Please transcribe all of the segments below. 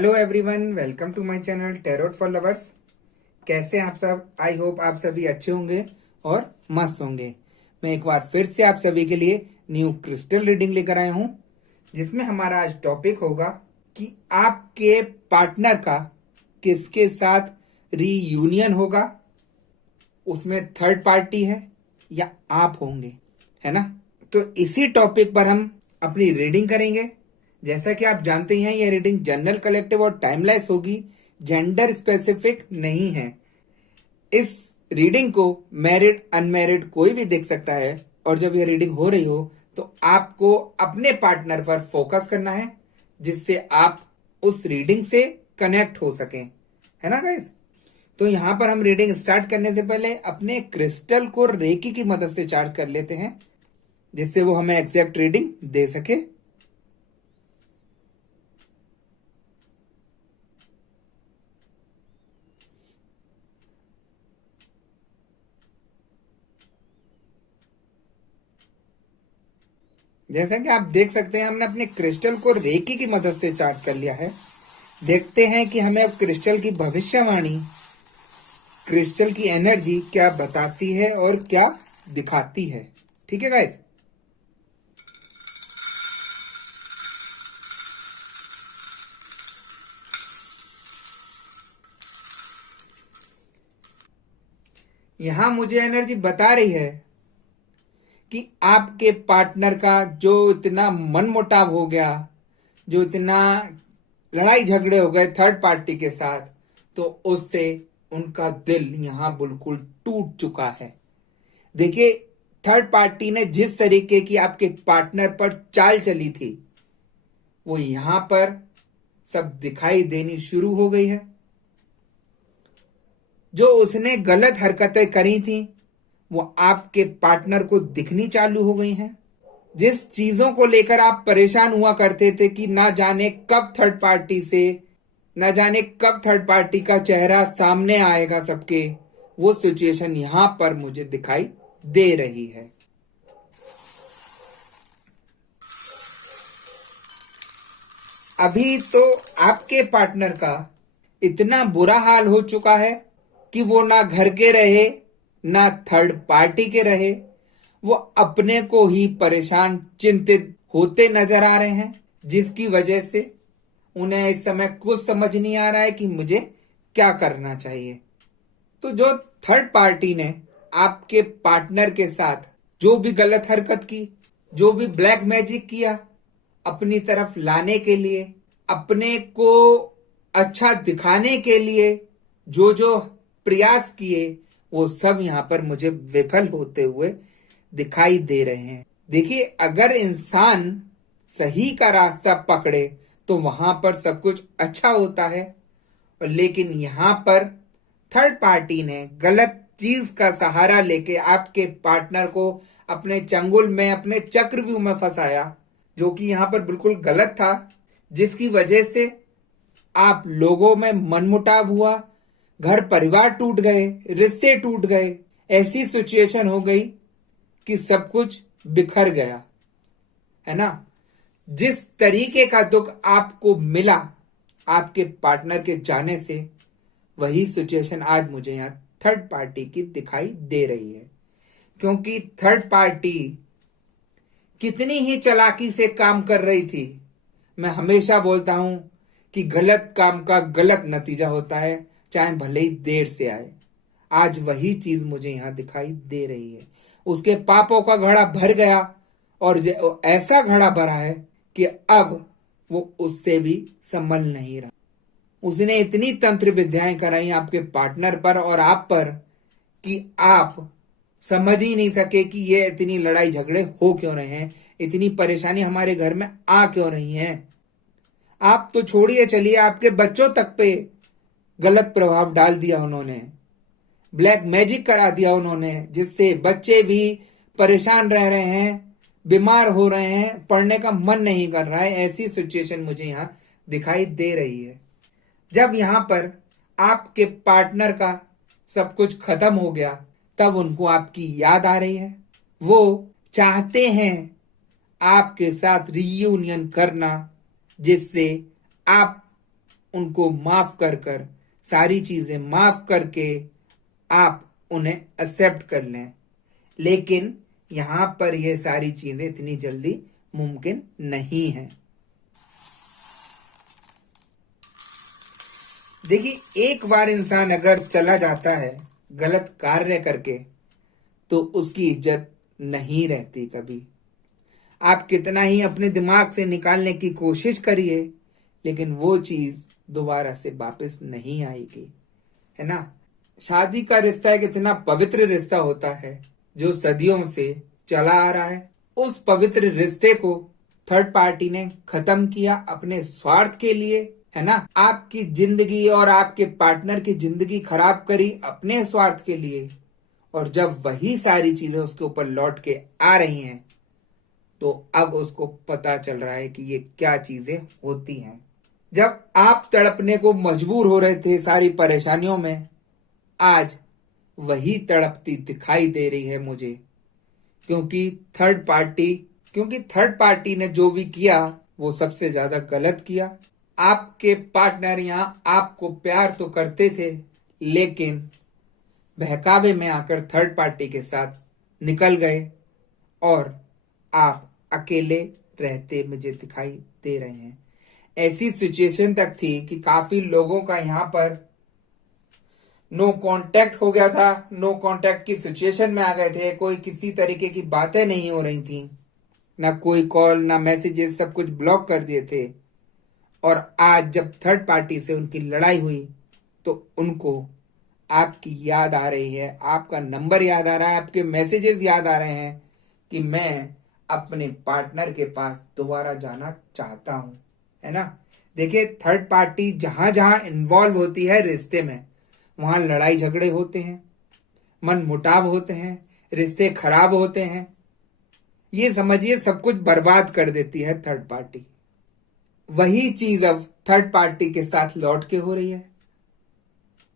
Hello everyone, welcome to my channel tarot for lovers. कैसे हैं आप सब? आई होप आप सभी अच्छे होंगे और मस्त होंगे। मैं एक बार फिर से आप सभी के लिए न्यू क्रिस्टल रीडिंग लेकर आया हूं, जिसमें हमारा आज टॉपिक होगा कि आपके पार्टनर का किसके साथ रीयूनियन होगा, उसमें थर्ड पार्टी है या आप होंगे, है ना। तो इसी टॉपिक पर हम अपनी रीडिंग करेंगे। जैसा कि आप जानते हैं, यह रीडिंग जनरल, कलेक्टिव और टाइमलेस होगी, जेंडर स्पेसिफिक नहीं है। इस रीडिंग को मैरिड अनमैरिड कोई भी देख सकता है, और जब यह रीडिंग हो रही हो तो आपको अपने पार्टनर पर फोकस करना है, जिससे आप उस रीडिंग से कनेक्ट हो सकें, है ना गाइस। तो यहां पर हम रीडिंग स्टार्ट करने से पहले अपने क्रिस्टल को रेकी की मदद से चार्ज कर लेते हैं, जिससे वो हमें एग्जैक्ट रीडिंग दे सके। जैसा कि आप देख सकते हैं, हमने अपने क्रिस्टल को रेकी की मदद से चार्ज कर लिया है। देखते हैं कि हमें अब क्रिस्टल की भविष्यवाणी, क्रिस्टल की एनर्जी क्या बताती है और क्या दिखाती है। ठीक है गाइस। यहां मुझे एनर्जी बता रही है कि आपके पार्टनर का जो इतना मनमुटाव हो गया, जो इतना लड़ाई झगड़े हो गए थर्ड पार्टी के साथ, तो उससे उनका दिल यहां बिल्कुल टूट चुका है। देखिए, थर्ड पार्टी ने जिस तरीके की आपके पार्टनर पर चाल चली थी, वो यहां पर सब दिखाई देनी शुरू हो गई है। जो उसने गलत हरकतें करी थी, वो आपके पार्टनर को दिखनी चालू हो गई हैं। जिस चीजों को लेकर आप परेशान हुआ करते थे कि ना जाने कब थर्ड पार्टी से, ना जाने कब थर्ड पार्टी का चेहरा सामने आएगा सबके, वो सिचुएशन यहां पर मुझे दिखाई दे रही है। अभी तो आपके पार्टनर का इतना बुरा हाल हो चुका है कि वो ना घर के रहे, ना थर्ड पार्टी के रहे, वो अपने को ही परेशान, चिंतित होते नजर आ रहे हैं, जिसकी वजह से उन्हें इस समय कुछ समझ नहीं आ रहा है कि मुझे क्या करना चाहिए। तो जो थर्ड पार्टी ने आपके पार्टनर के साथ जो भी गलत हरकत की, जो भी ब्लैक मैजिक किया अपनी तरफ लाने के लिए, अपने को अच्छा दिखाने के लिए जो जो प्रयास किए, वो सब यहां पर मुझे विफल होते हुए दिखाई दे रहे हैं। देखिए, अगर इंसान सही का रास्ता पकड़े तो वहां पर सब कुछ अच्छा होता है, लेकिन यहां पर थर्ड पार्टी ने गलत चीज का सहारा लेके आपके पार्टनर को अपने चंगुल में, अपने चक्रव्यूह में फंसाया, जो कि यहां पर बिल्कुल गलत था, जिसकी वजह से आप लोगों में मनमुटाव हुआ, घर परिवार टूट गए, रिश्ते टूट गए, ऐसी सिचुएशन हो गई कि सब कुछ बिखर गया, है ना। जिस तरीके का दुख आपको मिला आपके पार्टनर के जाने से, वही सिचुएशन आज मुझे यहां थर्ड पार्टी की दिखाई दे रही है। क्योंकि थर्ड पार्टी कितनी ही चालाकी से काम कर रही थी, मैं हमेशा बोलता हूं कि गलत काम का गलत नतीजा होता है, चाहे भले ही देर से आए। आज वही चीज मुझे यहां दिखाई दे रही है। उसके पापों का घड़ा भर गया, और ऐसा घड़ा भरा है कि अब वो उससे भी संभल नहीं रहा। उसने इतनी तंत्र विद्याएं कराई आपके पार्टनर पर और आप पर कि आप समझ ही नहीं सके कि ये इतनी लड़ाई झगड़े हो क्यों रहे हैं, इतनी परेशानी हमारे घर में आ क्यों रही है। आप तो छोड़िए, चलिए आपके बच्चों तक पे गलत प्रभाव डाल दिया उन्होंने, ब्लैक मैजिक करा दिया उन्होंने, जिससे बच्चे भी परेशान रह रहे हैं, बीमार हो रहे हैं, पढ़ने का मन नहीं कर रहा है। ऐसी सिचुएशन मुझे यहां दिखाई दे रही है। जब यहां पर आपके पार्टनर का सब कुछ खत्म हो गया, तब उनको आपकी याद आ रही है। वो चाहते हैं आपके साथ रीयूनियन करना, जिससे आप उनको माफ कर कर, सारी चीजें माफ करके आप उन्हें एक्सेप्ट कर लें। लेकिन यहां पर ये सारी चीजें इतनी जल्दी मुमकिन नहीं है। देखिए, एक बार इंसान अगर चला जाता है गलत कार्य करके, तो उसकी इज्जत नहीं रहती कभी। आप कितना ही अपने दिमाग से निकालने की कोशिश करिए, लेकिन वो चीज दोबारा से वापस नहीं आएगी, है ना। शादी का रिश्ता एक इतना पवित्र रिश्ता होता है जो सदियों से चला आ रहा है। उस पवित्र रिश्ते को थर्ड पार्टी ने खत्म किया अपने स्वार्थ के लिए, है ना। आपकी जिंदगी और आपके पार्टनर की जिंदगी खराब करी अपने स्वार्थ के लिए, और जब वही सारी चीजें उसके ऊपर लौट के आ रही हैं, तो अब उसको पता चल रहा है कि ये क्या चीजें होती हैं। जब आप तड़पने को मजबूर हो रहे थे सारी परेशानियों में, आज वही तड़पती दिखाई दे रही है मुझे, क्योंकि थर्ड पार्टी ने जो भी किया वो सबसे ज्यादा गलत किया। आपके पार्टनर यहां आपको प्यार तो करते थे, लेकिन बहकावे में आकर थर्ड पार्टी के साथ निकल गए, और आप अकेले रहते मुझे दिखाई दे रहे हैं। ऐसी सिचुएशन तक थी कि काफी लोगों का यहां पर नो कांटेक्ट हो गया था, नो कांटेक्ट की सिचुएशन में आ गए थे। कोई किसी तरीके की बातें नहीं हो रही थी, ना कोई कॉल ना मैसेजेस, सब कुछ ब्लॉक कर दिए थे। और आज जब थर्ड पार्टी से उनकी लड़ाई हुई, तो उनको आपकी याद आ रही है, आपका नंबर याद आ रहा है, आपके मैसेजेस याद आ रहे हैं कि मैं अपने पार्टनर के पास दोबारा जाना चाहता हूं, है ना। देखिए, थर्ड पार्टी जहां जहां इन्वॉल्व होती है रिश्ते में, वहां लड़ाई झगड़े होते हैं, मन मुटाव होते हैं, रिश्ते खराब होते हैं। ये समझिए सब कुछ बर्बाद कर देती है थर्ड पार्टी। वही चीज अब थर्ड पार्टी के साथ लौट के हो रही है,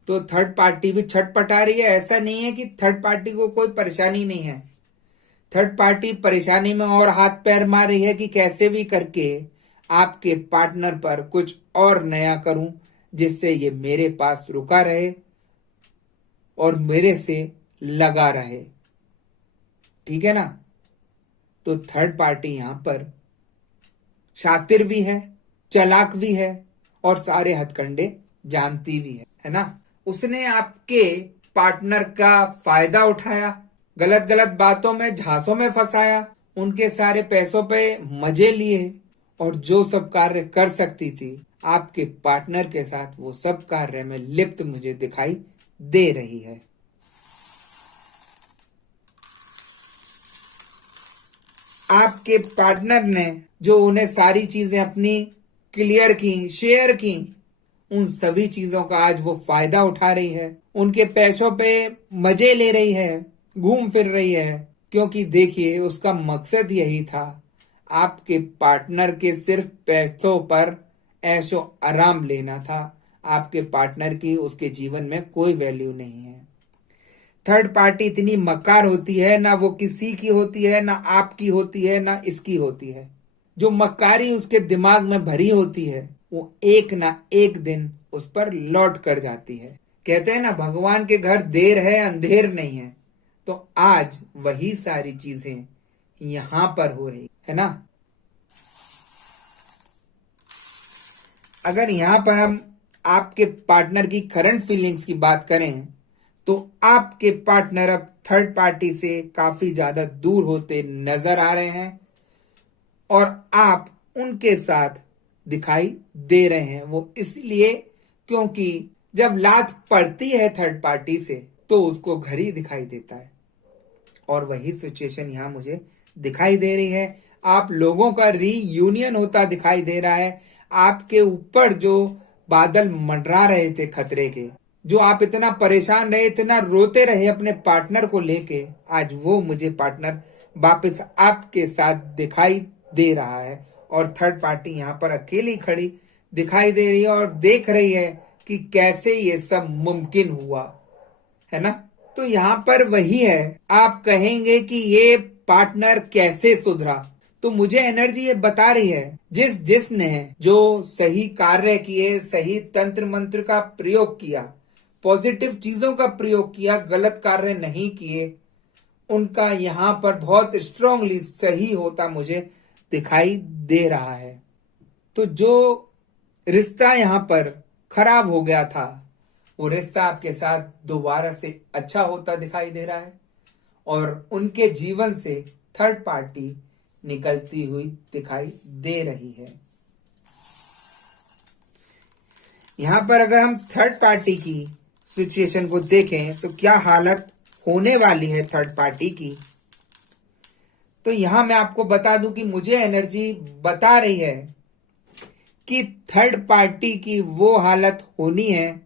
तो थर्ड पार्टी भी छटपटा रही है। ऐसा नहीं है कि थर्ड पार्टी को कोई परेशानी नहीं है, थर्ड पार्टी परेशानी में और हाथ पैर मार रही है कि कैसे भी करके आपके पार्टनर पर कुछ और नया करूं, जिससे ये मेरे पास रुका रहे और मेरे से लगा रहे, ठीक है ना। तो थर्ड पार्टी यहां पर शातिर भी है, चालाक भी है, और सारे हथकंडे जानती भी है ना। उसने आपके पार्टनर का फायदा उठाया, गलत गलत बातों में झांसों में फंसाया, उनके सारे पैसों पे मजे लिए, और जो सब कार्य कर सकती थी आपके पार्टनर के साथ, वो सब कार्य में लिप्त मुझे दिखाई दे रही है। आपके पार्टनर ने जो उन्हें सारी चीजें अपनी क्लियर की, शेयर की, उन सभी चीजों का आज वो फायदा उठा रही है, उनके पैसों पे मजे ले रही है, घूम फिर रही है। क्योंकि देखिए, उसका मकसद यही था, आपके पार्टनर के सिर्फ पैसों पर ऐशो आराम लेना था। आपके पार्टनर की उसके जीवन में कोई वैल्यू नहीं है। थर्ड पार्टी इतनी मक्कार होती है, ना वो किसी की होती है, ना आपकी होती है, ना इसकी होती है। जो मक्कारी उसके दिमाग में भरी होती है, वो एक ना एक दिन उस पर लौट कर जाती है। कहते हैं ना, भगवान के घर देर है अंधेर नहीं है। तो आज वही सारी चीजें यहां पर हो रही है ना। अगर यहां पर हम आपके पार्टनर की करंट फीलिंग्स की बात करें, तो आपके पार्टनर अब थर्ड पार्टी से काफी ज्यादा दूर होते नजर आ रहे हैं, और आप उनके साथ दिखाई दे रहे हैं। वो इसलिए क्योंकि जब लात पड़ती है थर्ड पार्टी से, तो उसको घर ही दिखाई देता है, और वही सिचुएशन यहां मुझे दिखाई दे रही है। आप लोगों का रीयूनियन होता दिखाई दे रहा है। आपके ऊपर जो बादल मंडरा रहे थे खतरे के, जो आप इतना परेशान रहे, इतना रोते रहे अपने पार्टनर को लेके, आज वो मुझे पार्टनर वापस आपके साथ दिखाई दे रहा है, और थर्ड पार्टी यहां पर अकेली खड़ी दिखाई दे रही है और देख रही है कि कैसे ये सब मुमकिन हुआ, है ना। तो यहां पर वही है, आप कहेंगे कि ये पार्टनर कैसे सुधरा, तो मुझे एनर्जी ये बता रही है जिसने जो सही कार्य किए, सही तंत्र मंत्र का प्रयोग किया, पॉजिटिव चीजों का प्रयोग किया, गलत कार्य नहीं किए, उनका यहाँ पर बहुत स्ट्रांगली सही होता मुझे दिखाई दे रहा है। तो जो रिश्ता यहाँ पर खराब हो गया था, वो रिश्ता आपके साथ दोबारा से अच्छा होता दिखाई दे रहा है और उनके जीवन से थर्ड पार्टी निकलती हुई दिखाई दे रही है। यहां पर अगर हम थर्ड पार्टी की सिचुएशन को देखें तो क्या हालत होने वाली है थर्ड पार्टी की, तो यहां मैं आपको बता दूं कि मुझे एनर्जी बता रही है कि थर्ड पार्टी की वो हालत होनी है,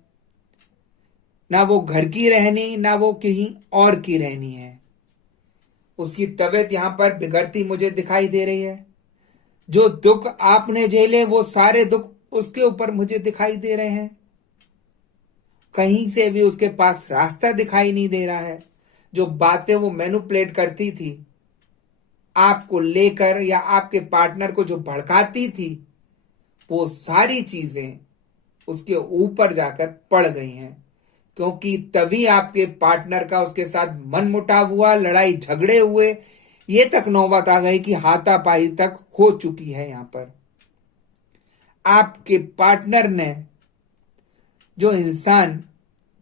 ना वो घर की रहनी, ना वो कहीं और की रहनी है। उसकी तबीयत यहां पर बिगड़ती मुझे दिखाई दे रही है। जो दुख आपने झेले वो सारे दुख उसके ऊपर मुझे दिखाई दे रहे हैं। कहीं से भी उसके पास रास्ता दिखाई नहीं दे रहा है। जो बातें वो मैनिपुलेट करती थी आपको लेकर या आपके पार्टनर को, जो भड़काती थी, वो सारी चीजें उसके ऊपर जाकर पड़ गई हैं। क्योंकि तभी आपके पार्टनर का उसके साथ मनमुटाव हुआ, लड़ाई झगड़े हुए, ये तक नौबत आ गई कि हाथापाई तक हो चुकी है। यहां पर आपके पार्टनर ने, जो इंसान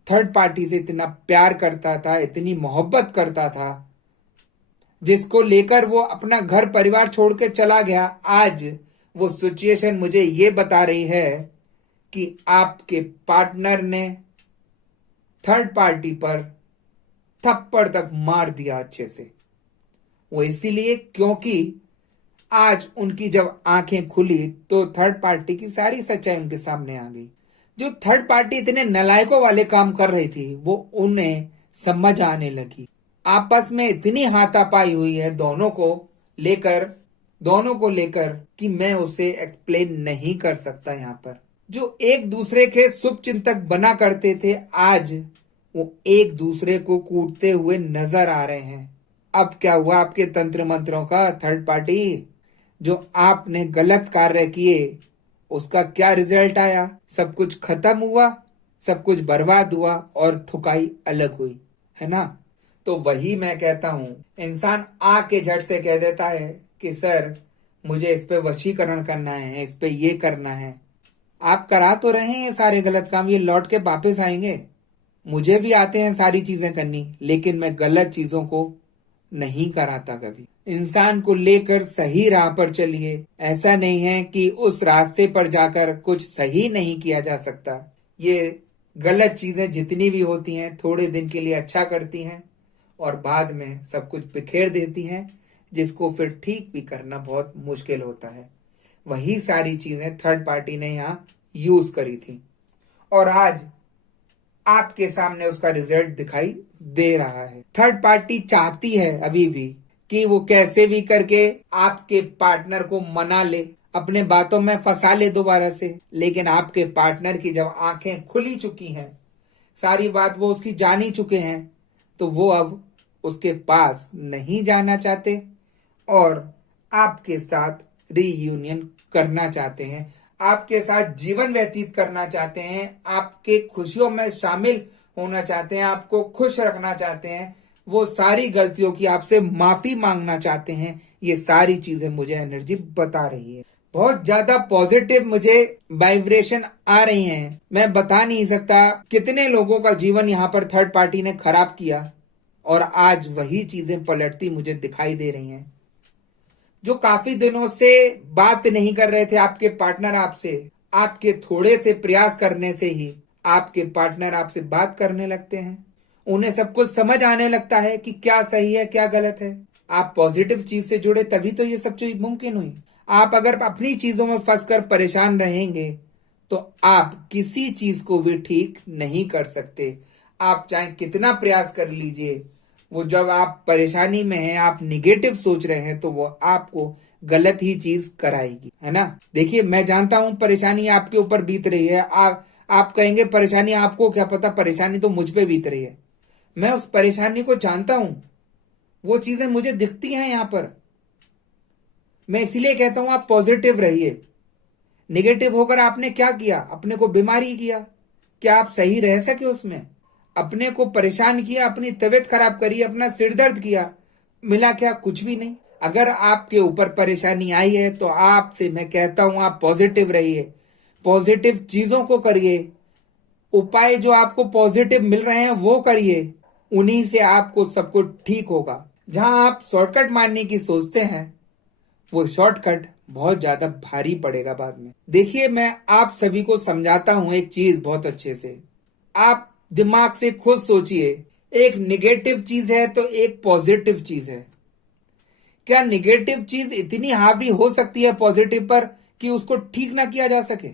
थर्ड पार्टी से इतना प्यार करता था, इतनी मोहब्बत करता था, जिसको लेकर वो अपना घर परिवार छोड़ के चला गया, आज वो सिचुएशन मुझे ये बता रही है कि आपके पार्टनर ने थर्ड पार्टी पर थप्पड़ तक मार दिया अच्छे से। वो इसीलिए क्योंकि आज उनकी जब आंखें खुली तो थर्ड पार्टी की सारी सच्चाई उनके सामने आ गई। जो थर्ड पार्टी इतने नलायकों वाले काम कर रही थी वो उन्हें समझ आने लगी। आपस में इतनी हाथापाई हुई है दोनों को लेकर कि मैं उसे एक्सप्लेन नहीं कर सकता। यहाँ पर जो एक दूसरे के शुभ चिंतक बना करते थे, आज वो एक दूसरे को कूटते हुए नजर आ रहे हैं। अब क्या हुआ आपके तंत्र मंत्रों का? थर्ड पार्टी, जो आपने गलत कार्य किए उसका क्या रिजल्ट आया? सब कुछ खत्म हुआ, सब कुछ बर्बाद हुआ और ठुकाई अलग हुई, है ना? तो वही मैं कहता हूं, इंसान आके झट से कह देता है कि सर मुझे इस पे वशीकरण करना है, इस पे ये करना है। आप करा तो रहे हैं ये सारे गलत काम, ये लौट के वापस आएंगे। मुझे भी आते हैं सारी चीजें करनी, लेकिन मैं गलत चीजों को नहीं कराता कभी। इंसान को लेकर सही राह पर चलिए। ऐसा नहीं है कि उस रास्ते पर जाकर कुछ सही नहीं किया जा सकता। ये गलत चीजें जितनी भी होती हैं थोड़े दिन के लिए अच्छा करती हैं और बाद में सब कुछ बिखेर देती हैं, जिसको फिर ठीक भी करना बहुत मुश्किल होता है। वही सारी चीजें थर्ड पार्टी ने यहाँ यूज करी थी और आज आपके सामने उसका रिजल्ट दिखाई दे रहा है। थर्ड पार्टी चाहती है अभी भी कि वो कैसे भी करके आपके पार्टनर को मना ले, अपने बातों में फंसा ले दोबारा से। लेकिन आपके पार्टनर की जब आंखें खुली चुकी हैं, सारी बात वो उसकी जान ही चुके हैं, तो वो अब उसके पास नहीं जाना चाहते और आपके साथ रीयूनियन करना चाहते हैं, आपके साथ जीवन व्यतीत करना चाहते हैं, आपके खुशियों में शामिल होना चाहते हैं, आपको खुश रखना चाहते हैं, वो सारी गलतियों की आपसे माफी मांगना चाहते हैं। ये सारी चीजें मुझे एनर्जी बता रही है। बहुत ज्यादा पॉजिटिव मुझे वाइब्रेशन आ रही हैं। मैं बता नहीं सकता कितने लोगों का जीवन यहाँ पर थर्ड पार्टी ने खराब किया और आज वही चीजें पलटती मुझे दिखाई दे रही हैं। जो काफी दिनों से बात नहीं कर रहे थे आपके पार्टनर आपसे, आपके थोड़े से प्रयास करने से ही आपके पार्टनर आपसे बात करने लगते हैं। उन्हें सब कुछ समझ आने लगता है कि क्या सही है क्या गलत है। आप पॉजिटिव चीज से जुड़े तभी तो ये सब चीज मुमकिन हुई। आप अगर अपनी चीजों में फंसकर परेशान रहेंगे तो आप किसी चीज को भी ठीक नहीं कर सकते। आप चाहे कितना प्रयास कर लीजिए, वो जब आप परेशानी में हैं, आप निगेटिव सोच रहे हैं, तो वो आपको गलत ही चीज कराएगी, है ना? देखिए, मैं जानता हूं परेशानी आपके ऊपर बीत रही है। आप कहेंगे परेशानी आपको क्या पता, परेशानी तो मुझ पे बीत रही है। मैं उस परेशानी को जानता हूं, वो चीजें मुझे दिखती हैं यहाँ पर। मैं इसलिए कहता हूं आप पॉजिटिव रहिए। निगेटिव होकर आपने क्या किया? अपने को बीमारी किया। क्या आप सही रह सके उसमें? अपने को परेशान किया, अपनी तबीयत खराब करी, अपना सिर दर्द किया, मिला क्या? कुछ भी नहीं। अगर आपके ऊपर परेशानी आई है तो आपसे मैं कहता हूं आप पॉजिटिव रहिए, पॉजिटिव चीजों को करिए, उपाय जो आपको पॉजिटिव मिल रहे हैं वो करिए, उन्हीं से आपको सब कुछ ठीक होगा। जहां आप शॉर्टकट मारने की सोचते हैं वो शॉर्टकट बहुत ज्यादा भारी पड़ेगा बाद में। देखिए, मैं आप सभी को समझाता हूं एक चीज बहुत अच्छे से। आप दिमाग से खुद सोचिए, एक निगेटिव चीज है तो एक पॉजिटिव चीज है। क्या निगेटिव चीज इतनी हावी हो सकती है पॉजिटिव पर कि उसको ठीक ना किया जा सके?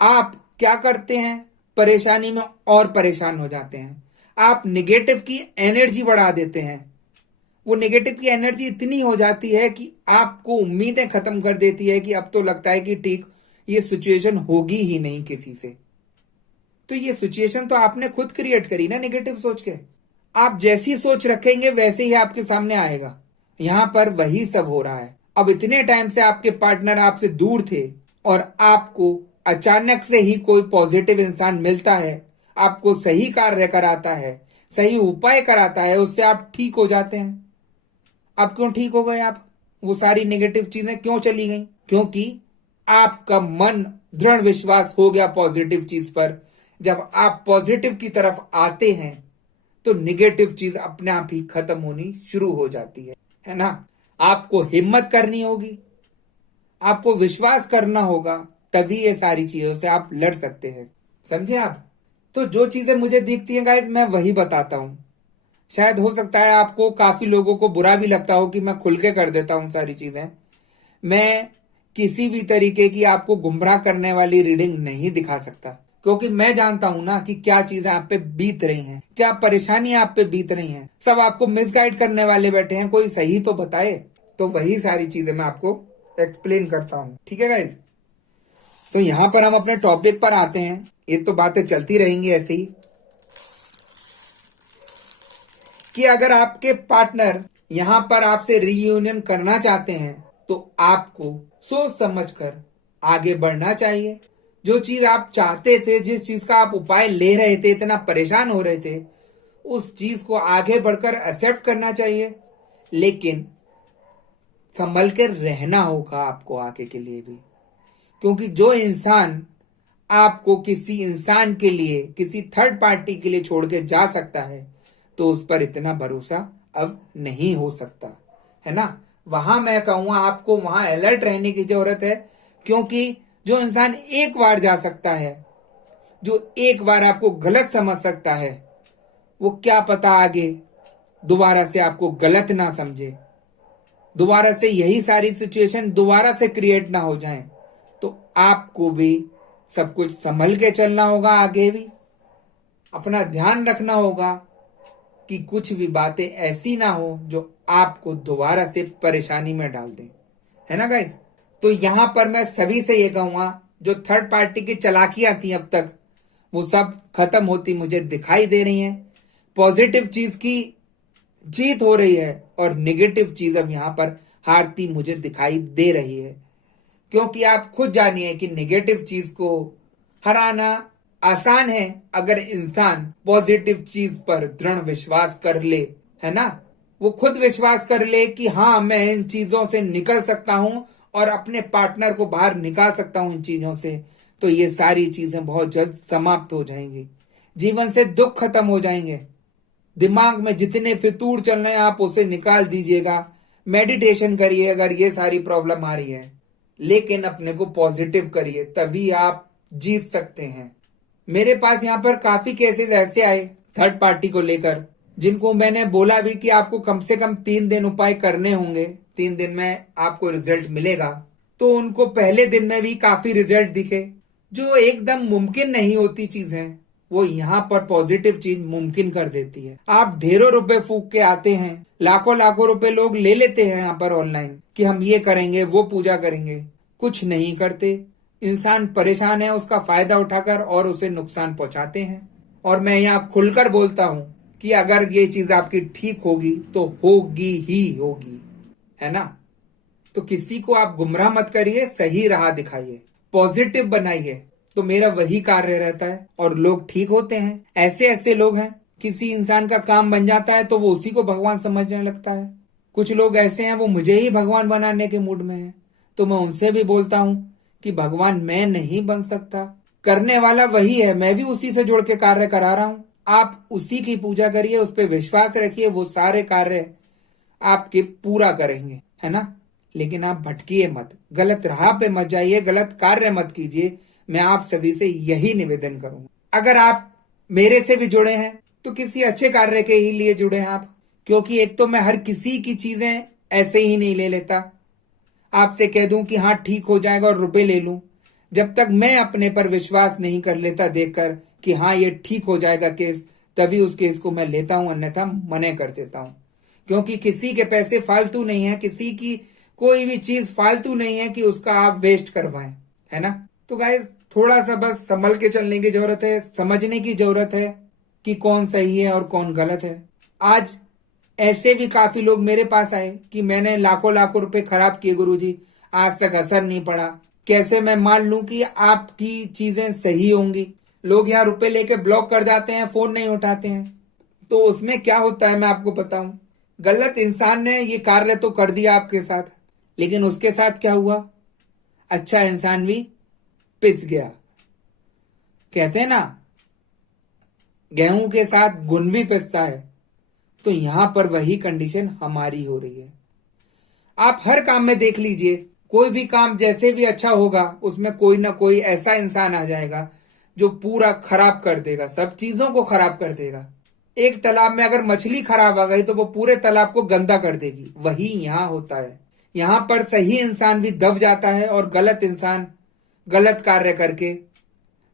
आप क्या करते हैं? परेशानी में और परेशान हो जाते हैं। आप निगेटिव की एनर्जी बढ़ा देते हैं। वो निगेटिव की एनर्जी इतनी हो जाती है कि आपको उम्मीदें खत्म कर देती है कि अब तो लगता है कि ठीक ये सिचुएशन होगी ही नहीं किसी से। तो ये सिचुएशन तो आपने खुद क्रिएट करी ना निगेटिव सोच के। आप जैसी सोच रखेंगे वैसे ही आपके सामने आएगा। यहां पर वही सब हो रहा है। अब इतने टाइम से आपके पार्टनर आपसे दूर थे और आपको अचानक से ही कोई पॉजिटिव इंसान मिलता है, आपको सही कार्य कराता है, सही उपाय कराता है, उससे आप ठीक हो जाते हैं। अब क्यों ठीक हो गए आप? वो सारी नेगेटिव चीजें क्यों चली गई? क्योंकि आपका मन दृढ़ विश्वास हो गया पॉजिटिव चीज पर। जब आप पॉजिटिव की तरफ आते हैं तो निगेटिव चीज अपने आप ही खत्म होनी शुरू हो जाती है ना? आपको हिम्मत करनी होगी, आपको विश्वास करना होगा, तभी ये सारी चीजों से आप लड़ सकते हैं। समझे आप? तो जो चीजें मुझे दिखती हैं गाइस, मैं वही बताता हूं। शायद हो सकता है आपको, काफी लोगों को बुरा भी लगता हो कि मैं खुल के कर देता हूं सारी चीजें। मैं किसी भी तरीके की आपको गुमराह करने वाली रीडिंग नहीं दिखा सकता, क्योंकि मैं जानता हूं ना कि क्या चीजें आप पे बीत रही हैं, क्या परेशानियां आप पे बीत रही हैं। सब आपको मिसगाइड करने वाले बैठे हैं, कोई सही तो बताए। तो वही सारी चीजें मैं आपको एक्सप्लेन करता हूं। ठीक है गाइज? तो यहां पर हम अपने टॉपिक पर आते हैं। ये तो बातें चलती रहेंगी ऐसे ही कि अगर आपके पार्टनर यहां पर आपसे रीयूनियन करना चाहते हैं तो आपको सोच समझकर आगे बढ़ना चाहिए। जो चीज आप चाहते थे, जिस चीज का आप उपाय ले रहे थे, इतना परेशान हो रहे थे, उस चीज को आगे बढ़कर एक्सेप्ट करना चाहिए। लेकिन संभल कर रहना होगा आपको आगे के लिए भी, क्योंकि जो इंसान आपको किसी इंसान के लिए, किसी थर्ड पार्टी के लिए छोड़ के जा सकता है, तो उस पर इतना भरोसा अब नहीं हो सकता, है ना? वहां मैं कहूंगा आपको वहां अलर्ट रहने की जरूरत है, क्योंकि जो इंसान एक बार जा सकता है, जो एक बार आपको गलत समझ सकता है, वो क्या पता आगे दोबारा से आपको गलत ना समझे, दोबारा से यही सारी सिचुएशन दोबारा से क्रिएट ना हो जाए। तो आपको भी सब कुछ संभल के चलना होगा, आगे भी अपना ध्यान रखना होगा कि कुछ भी बातें ऐसी ना हो जो आपको दोबारा से परेशानी में डाल दें, है ना गाइस? तो यहां पर मैं सभी से ये कहूंगा, जो थर्ड पार्टी की चालाकियां थी अब तक, वो सब खत्म होती मुझे दिखाई दे रही हैं। पॉजिटिव चीज की जीत हो रही है और नेगेटिव चीज अब यहां पर हारती मुझे दिखाई दे रही है। क्योंकि आप खुद जानिए कि नेगेटिव चीज को हराना आसान है अगर इंसान पॉजिटिव चीज पर दृढ़ विश्वास कर ले, है ना? वो खुद विश्वास कर ले कि हाँ, मैं इन चीजों से निकल सकता हूं और अपने पार्टनर को बाहर निकाल सकता हूं इन चीजों से। तो ये सारी चीजें बहुत जल्द समाप्त हो जाएंगी, जीवन से दुख खत्म हो जाएंगे। दिमाग में जितने फितूर चल रहे हैं आप उसे निकाल दीजिएगा। मेडिटेशन करिए अगर ये सारी प्रॉब्लम आ रही है, लेकिन अपने को पॉजिटिव करिए, तभी आप जीत सकते हैं। मेरे पास यहाँ पर काफी केसेस ऐसे आए थर्ड पार्टी को लेकर, जिनको मैंने बोला भी कि आपको कम से कम 3 दिन उपाय करने होंगे, 3 दिन में आपको रिजल्ट मिलेगा। तो उनको पहले दिन में भी काफी रिजल्ट दिखे। जो एकदम मुमकिन नहीं होती चीजें, वो यहाँ पर पॉजिटिव चीज मुमकिन कर देती है। आप ढेरों रुपए फूक के आते हैं, लाखों लाखों रुपए लोग ले लेते हैं यहाँ पर ऑनलाइन कि हम ये करेंगे, वो पूजा करेंगे, कुछ नहीं करते। इंसान परेशान है, उसका फायदा उठाकर और उसे नुकसान पहुंचाते हैं। और मैं यहाँ खुलकर बोलता हूँ कि अगर ये चीज आपकी ठीक होगी तो होगी ही होगी, है ना? तो किसी को आप गुमराह मत करिए, सही राह दिखाइए, पॉजिटिव बनाइए, तो मेरा वही कार्य रहता है और लोग ठीक होते हैं। ऐसे ऐसे लोग हैं, किसी इंसान का काम बन जाता है तो वो उसी को भगवान समझने लगता है। कुछ लोग ऐसे हैं वो मुझे ही भगवान बनाने के मूड में हैं, तो मैं उनसे भी बोलता हूं कि भगवान मैं नहीं बन सकता, करने वाला वही है, मैं भी उसी से जुड़ के कार्य करा रहा हूं। आप उसी की पूजा करिए, उस पर विश्वास रखिए, वो सारे कार्य आपके पूरा करेंगे, है ना। लेकिन आप भटकिए मत, गलत राह पे मत जाइए, गलत कार्य मत कीजिए। मैं आप सभी से यही निवेदन करूंगा। अगर आप मेरे से भी जुड़े हैं तो किसी अच्छे कार्य के ही लिए जुड़े हैं आप, क्योंकि एक तो मैं हर किसी की चीजें ऐसे ही नहीं ले लेता। आपसे कह दूं कि हाँ ठीक हो जाएगा और रुपए ले लूं, जब तक मैं अपने पर विश्वास नहीं कर लेता देखकर कि हाँ ये ठीक हो जाएगा केस, तभी उस केस को मैं लेता हूं, अन्यथा मना कर देता हूं। क्योंकि किसी के पैसे फालतू नहीं है, किसी की कोई भी चीज फालतू नहीं है कि उसका आप वेस्ट करवाएं, है ना। तो गाइस थोड़ा सा बस संभल के चलने की जरूरत है, समझने की जरूरत है कि कौन सही है और कौन गलत है। आज ऐसे भी काफी लोग मेरे पास आए कि मैंने लाखों लाखों रुपए खराब किए गुरुजी, आज तक असर नहीं पड़ा। कैसे मैं मान लूं कि आपकी चीजें सही होंगी। लोग यहाँ रुपए लेके ब्लॉक कर जाते हैं, फोन नहीं उठाते हैं, तो उसमें क्या होता है मैं आपको बताऊं। गलत इंसान ने ये कार्य तो कर दिया आपके साथ, लेकिन उसके साथ क्या हुआ, अच्छा इंसान भी पिस गया। कहते हैं ना, गेहूं के साथ गुण भी पिसता है, तो यहां पर वही कंडीशन हमारी हो रही है। आप हर काम में देख लीजिए, कोई भी काम जैसे भी अच्छा होगा उसमें कोई ना कोई ऐसा इंसान आ जाएगा जो पूरा खराब कर देगा, सब चीजों को खराब कर देगा। एक तालाब में अगर मछली खराब आ गई तो वो पूरे तालाब को गंदा कर देगी, वही यहां होता है। यहां पर सही इंसान भी दब जाता है और गलत इंसान गलत कार्य करके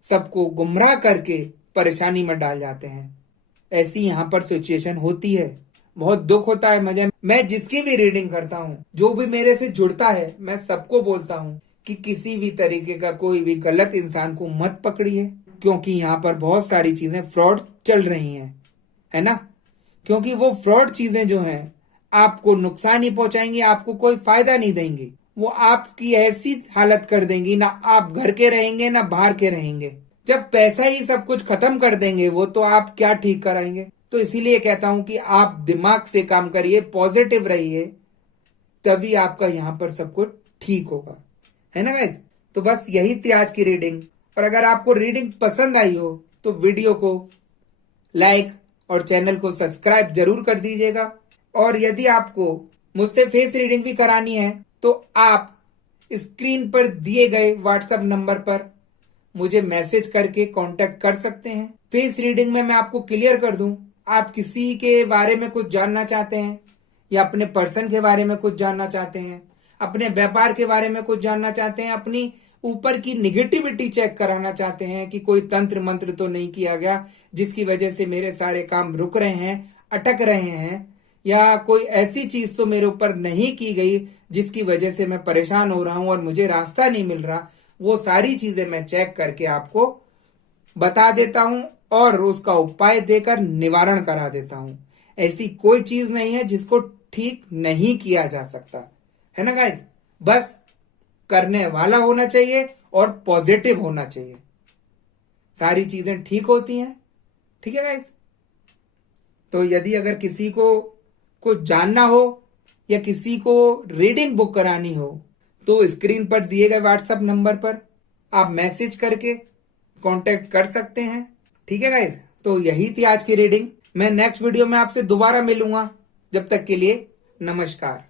सबको गुमराह करके परेशानी में डाल जाते हैं। ऐसी यहां पर सिचुएशन होती है, बहुत दुख होता है मुझे। मैं जिसकी भी रीडिंग करता हूं, जो भी मेरे से जुड़ता है, मैं सबको बोलता हूं कि किसी भी तरीके का कोई भी गलत इंसान को मत पकड़िए, क्योंकि यहाँ पर बहुत सारी चीजें फ्रॉड चल रही हैं, है ना। क्योंकि वो फ्रॉड चीजें जो हैं आपको नुकसान ही पहुंचाएंगी, आपको कोई फायदा नहीं देंगी। वो आपकी ऐसी हालत कर देंगी, ना आप घर के रहेंगे ना बाहर के रहेंगे। जब पैसा ही सब कुछ खत्म कर देंगे वो, तो आप क्या ठीक कराएंगे। तो इसीलिए कहता हूं कि आप दिमाग से काम करिए, पॉजिटिव रहिए, तभी आपका यहां पर सब कुछ ठीक होगा, है ना गाइस। तो बस यही थी आज की रीडिंग, और अगर आपको रीडिंग पसंद आई हो तो वीडियो को लाइक और चैनल को सब्सक्राइब जरूर कर दीजिएगा। और यदि आपको मुझसे फेस रीडिंग भी करानी है तो आप स्क्रीन पर दिए गए व्हाट्सएप नंबर पर मुझे मैसेज करके कांटेक्ट कर सकते हैं। फेस रीडिंग में मैं आपको क्लियर कर दूं, आप किसी के बारे में कुछ जानना चाहते हैं या अपने पर्सन के बारे में कुछ जानना चाहते हैं, अपने व्यापार के बारे में कुछ जानना चाहते हैं, अपनी ऊपर की निगेटिविटी चेक कराना चाहते हैं कि कोई तंत्र मंत्र तो नहीं किया गया जिसकी वजह से मेरे सारे काम रुक रहे हैं, अटक रहे हैं, या कोई ऐसी चीज तो मेरे ऊपर नहीं की गई जिसकी वजह से मैं परेशान हो रहा हूं और मुझे रास्ता नहीं मिल रहा। वो सारी चीजें मैं चेक करके आपको बता देता हूं और उसका उपाय देकर निवारण करा देता हूं। ऐसी कोई चीज नहीं है जिसको ठीक नहीं किया जा सकता, है ना गाइस। बस करने वाला होना चाहिए और पॉजिटिव होना चाहिए, सारी चीजें ठीक होती हैं, ठीक है गाइस। तो यदि अगर किसी को कुछ जानना हो या किसी को रीडिंग बुक करानी हो तो स्क्रीन पर दिए गए व्हाट्सएप नंबर पर आप मैसेज करके कांटेक्ट कर सकते हैं, ठीक है गाइस। तो यही थी आज की रीडिंग, मैं नेक्स्ट वीडियो में आपसे दोबारा मिलूंगा, जब तक के लिए नमस्कार।